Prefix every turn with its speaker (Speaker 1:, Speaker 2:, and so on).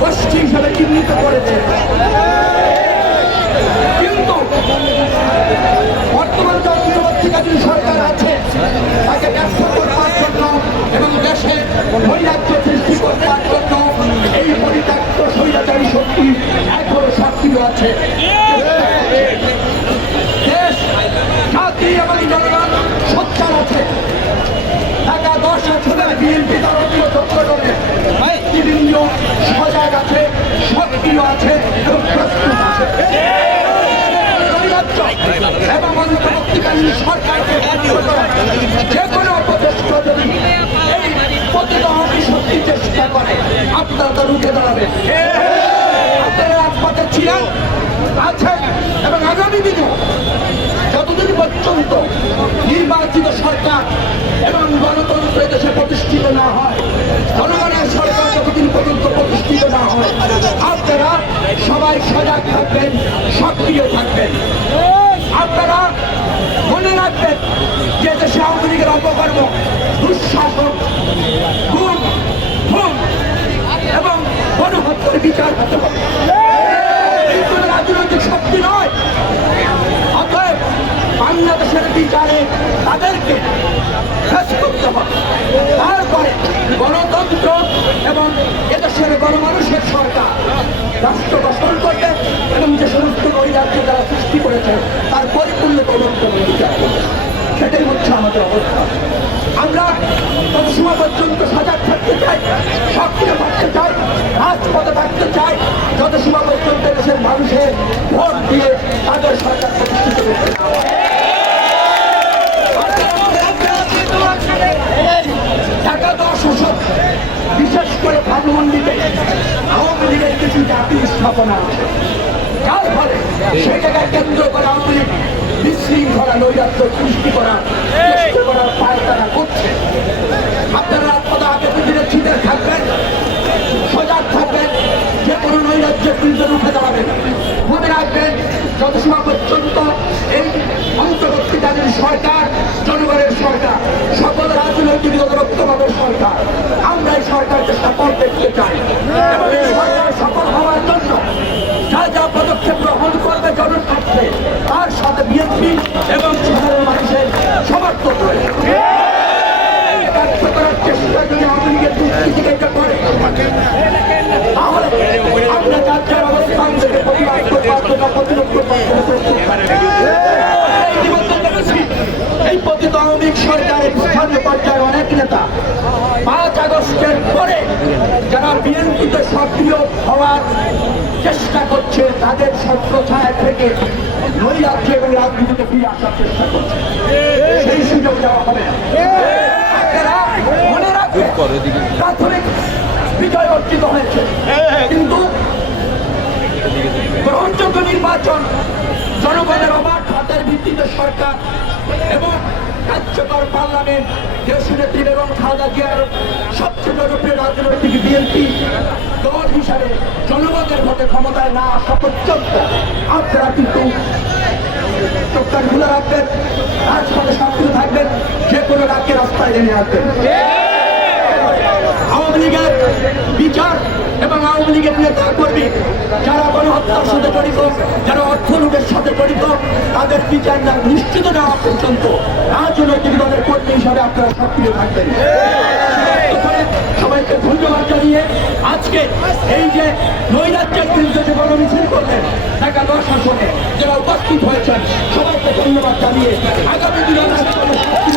Speaker 1: গোষ্ঠী হিসেবে চিহ্নিত করেছে কিন্তু বর্তমান যে সরকার আছে তাকে ব্যর্থ করবার জন্য এবং দেশে নৈরাজ্য সৃষ্টি করবার জন্য এই পরিত্যক্ত স্বৈরাচারী শক্তি এখনও সক্রিয় আছে দেশ জাতি এবং জনগণ সোচ্চার আছে ঢাকা দশ বিএনপি দলগুলো সংগঠনে বিভিন্ন সজাগ আছে সক্রিয় আছে এবং প্রস্তুত আছে এবং যে কোনো প্রচেষ্টা যদি এই চেষ্টা করে আপনারা তা রুখে দাঁড়াবেন আপনারা এবং আগামী দিনে যতদিন পর্যন্ত নির্বাচিত সরকার এবং গণতন্ত্র দেশে প্রতিষ্ঠিত না হয়, জনগণের সরকার যতদিন পর্যন্ত প্রতিষ্ঠিত না হয়, আপনারা সবাই সজাগ থাকবেন, সক্রিয় থাকবেন। আপনারা মনে রাখবেন যে দেশে আওয়ামী লীগের অপকর্ম, দুঃশাসন, গুম খুন এবং গণহত্যার বিচার হতে এই রাজনৈতিক শক্তি নয়। অতএব বাংলাদেশের বিচারে তাদেরকে গণতন্ত্র এবং এদেশের গণমানুষের সরকার। রাষ্ট্র গঠন করবে এবং যে সমস্ত নৈরাজ্য তারা সৃষ্টি করেছে, তার পরিপূর্ণ তদন্ত সেটাই হচ্ছে আমাদের অবস্থা। আমরা সময় পর্যন্ত সজাগ থাকতে চাই, সক্রিয় থাকতে চাই, রাজপথে থাকতে চাই, যত সময় পর্যন্ত দেশের মানুষের ভোট দিয়ে তাদের সরকার প্রতিষ্ঠিত করতে না পারে। ঢাকা দশ শাসক বিশেষ আওয়ামী লীগের কিছু জাতীয় স্থাপনা যার ফলে জায়গায় কেন্দ্র করে আওয়ামী লীগ বিশৃঙ্খলা নৈরাজ্য সৃষ্টি করার চেষ্টা করার পায় তারা করছে। আপনারা রাজপথে আগে দিনে ছিটে থাকবেন সজাগ থাকবেন, যে কোনো নৈরাজ্যের বিরুদ্ধে রুখে দাঁড়াবেন। মনে রাখবেন, যত সময় পর্যন্ত এই অন্তর্বর্তীকালীন সরকার জনগণের সরকার সকল রাজনৈতিক দলের ঐক্যভাবের সরকার আমরা এই সরকারকে সফল দেখতে চাই এবং এই সরকার সফল হওয়ার জন্য যা যা পদক্ষেপ গ্রহণ করবে জনস্বার্থে তার বিএনপি এবং সাধারণ মানুষের সমর্থন। এই পতিত আওয়ামী সরকারের স্থানীয় পর্যায়ের অনেক নেতা পাঁচ আগস্টের পরে যারা বিএনপিতে সক্রিয় হওয়ার চেষ্টা করছে তাদের ছত্রছায়া থেকে নৈরাজ্য এবং রাজনীতিতে ফিরে আসার চেষ্টা করছে। সেই সুযোগ দেওয়া হবে। প্রাথমিক বিজয় অর্জিত হয়েছে। কিন্তু গ্রহণযোগ্য নির্বাচন জনগণের অবাধ হাতের ভিত্তিতে সরকার এবং কার্যকর পার্লামেন্ট, দেশনেত্রী বেগম খালেদা জিয়ার সবচেয়ে জনপ্রিয় রাজনৈতিক বিএনপি দল হিসাবে জনগণের ভোটে ক্ষমতায় না আসা পর্যন্ত আপনারা কিন্তু চোখটা খুলে রাখবেন রাজপথে সক্রিয় থাকবেন, যে কোনো ডাকে রাস্তায় নেমে আসবেন আওয়ামী লীগের বিচার এবং আওয়ামী লীগের নেতা কর্মী যারা গণহত্যার সাথে জড়িত, যারা অর্থ লুটের সাথে জড়িত, তাদের বিচার না নিশ্চিত না পর্যন্ত রাজনৈতিক দলের কর্মী হিসাবে আপনারা সক্রিয় থাকবেন। আজকে এই যে নৈরাজ্যের বিরুদ্ধে যে গণমিছিল করলেন, ঢাকা দশ আসনে যারা উপস্থিত হয়েছেন, সবাইকে ধন্যবাদ জানিয়ে আগামী দিনে রাজনীতি